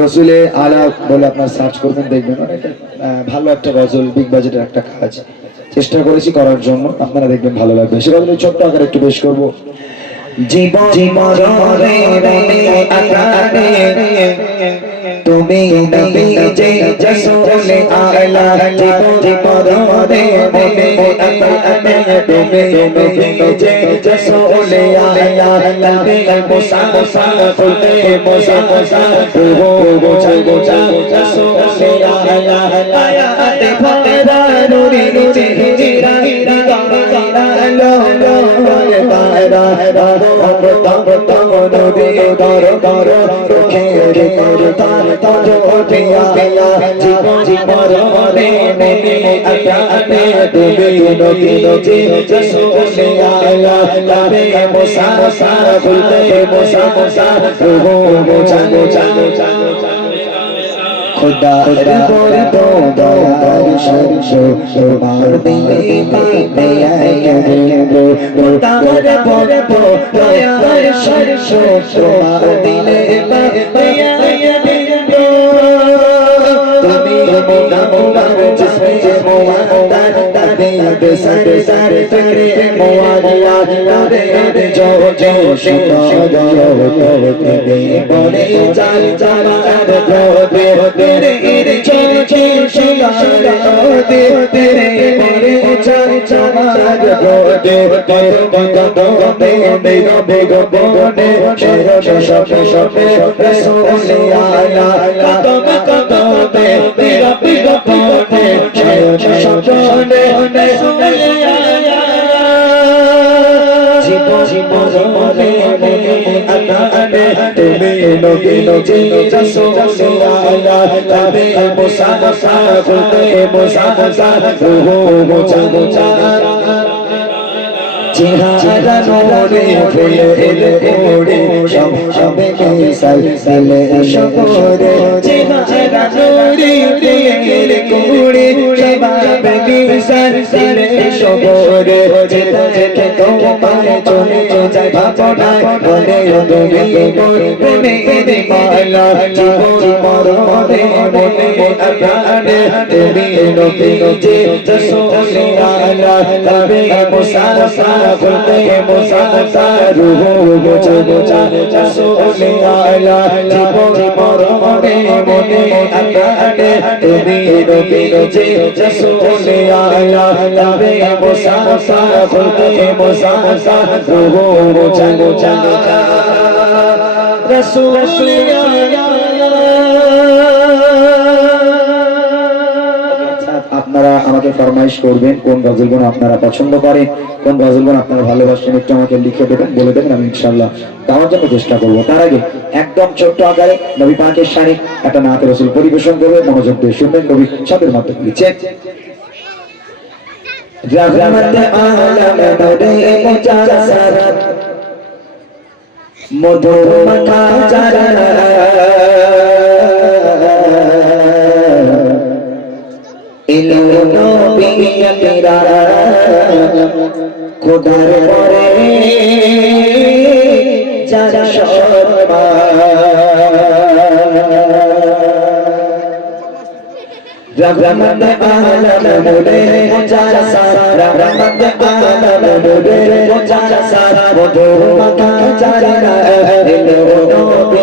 রসুলে আলাপ বলে আপনার সার্চ করবেন, দেখবেন ভালো একটা গজল বিগ বাজেটের একটা কাজ। চেষ্টা করেছি করার জন্য, আপনারা দেখবেন ভালো লাগবে। সে গজলে ছোট্ট আকার একটু বেশ করব। জীবন জীবন তুমি নবী যে রসুলে আলা জীবন জীবনে মনে আকারে তুমি নবী যে রসুলে আলা লবে মুসা মুসা ফুলে মুসা মুসা ও গোচা গোচা রসুলে আলা আয়াতে ভরা নুরি নুরি হিজরা হিজরা লো লো তারা তারা তব তব নদী দর দর রোখে রে কর তার তার পিয়া জীবন জীবন মনে মনে আতা আতে তুমি নদী নদী রসুলে আলা লাবে মোসা মোসা ফুলতে মোসা মোসা রহো মোচা মোচা মোচা মোচা খুদা जो जो शिका जो तो तेरे बोले चल चल अब प्रोबे तेरे इन जो जो शिका दे तेरे बोले चल चल अब प्रोबे बंद बंद बंद मेरा बेगो बोने शेर शब शब रसूल आला कदम कदम पे मेरा बेगो बोने शेर शब शब रसूल आला জীবন আকানে তুমি নবী নবী রসুলে তবে মুসা মুসা ফুলতে মুসা মুসা রুহু মুচা মুচা চেহারা নোরে ফুলে এলে ওড়ে সব সবে মিশাই দিলে সপরে চেহারা নোরে ফুলে এলে কোড়ে সবাবে মিশাই দিলে সপরে যেটা যেটা তোমায় চলে যায় ভাবনায় মনে তুমি মনে মনে মালা জীবন তুমি নবী নবী রসুলে আলা তবে মুসাফা ফুলতে মুসাফা আপনারা আমাকে ফরমাইশ করবেন কোন গজলগুলো আপনারা পছন্দ করেন, কোন গজলগুলো আপনারা ভালোবাসেন, একটু আমাকে লিখে দেবেন, বলে দেবেন, আমি ইনশাল্লাহ দেওয়ার জন্য চেষ্টা করব। তার আগে একদম ছোট্ট আকারে নবী পাকের শাড়ি, একটা নাতে রসুল পরিবেশন করবে, মনোযোগ দিয়ে শুনবেন নবী সাথের মাধ্যমে লিখছে রহমত আলম নরে মুজাসারাত মধু মাখা চারা এলো নবী তেরা খোদার পরে যারা শর্মা রহমত আলম মুরে যারা সারা রহমত আলম মুরে যারা সারা মধু মাখা চারা এলো নবী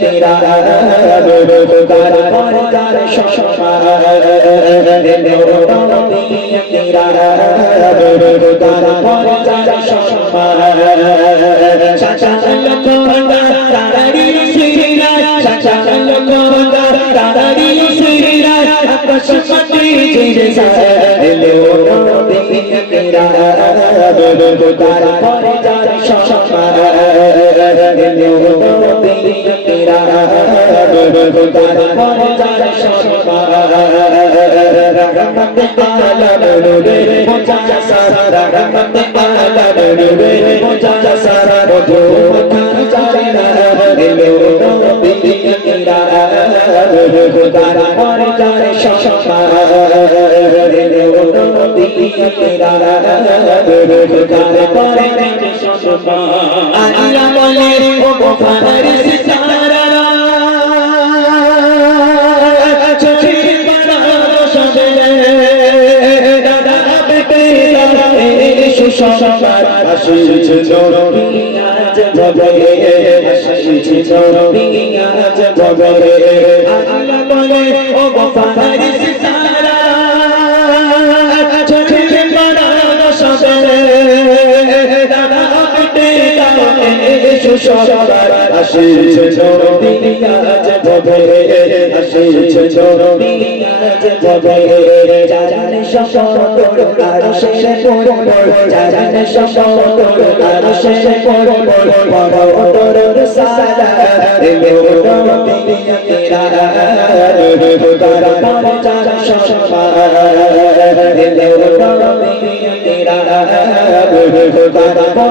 তেরা পুকার পর এলো নবী তেরা পুকার পর যার শশমা চাচা লোক তাড়াড়ি সিরা চাচা লোক তাড়াড়ি সিরা আকাশপতি জিরে এলো নবী তেরা পুকার পর যার শশমা পুকার পর যার শশমা রহমত আলম নূরে মুজাসা রহমত আলম নূরে মুজাসা মধু মকান জানা এলো নবী তেরা পুকার যার এলো নবী তেরা যার শশমা আলিয়া বলে ও গোফার সুসংবাদ আসিছে নবী আজ ভবে আসিছে নবী আজ ভবে আল্লাহ বলে ও গোফার সিতারা চোখের বড় সবে দাদা বেটে সুসংবাদ আসিছে নবী আজ ভবে আসিছে নবী আজ ভবে জানে সকল আর শেষে পড়ব জানে সকল আর শেষে পড়ব বড় তোর সারা এলো নবী তেরা তেরা মকান জানা এলো নবী তেরা তেরা পুকার পর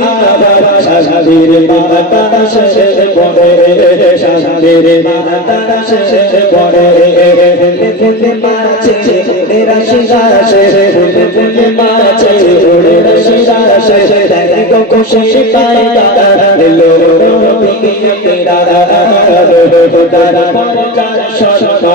আবার শান্তির বাতা শেষে পরে শান্তির বাতা শেষে ফুলে মাছে মেরা শিরাশে ফুলে ফুলে মাছে মেরা দেখো খুশি পাই তারা এলো নবী তেরা তারা পর যার শশমা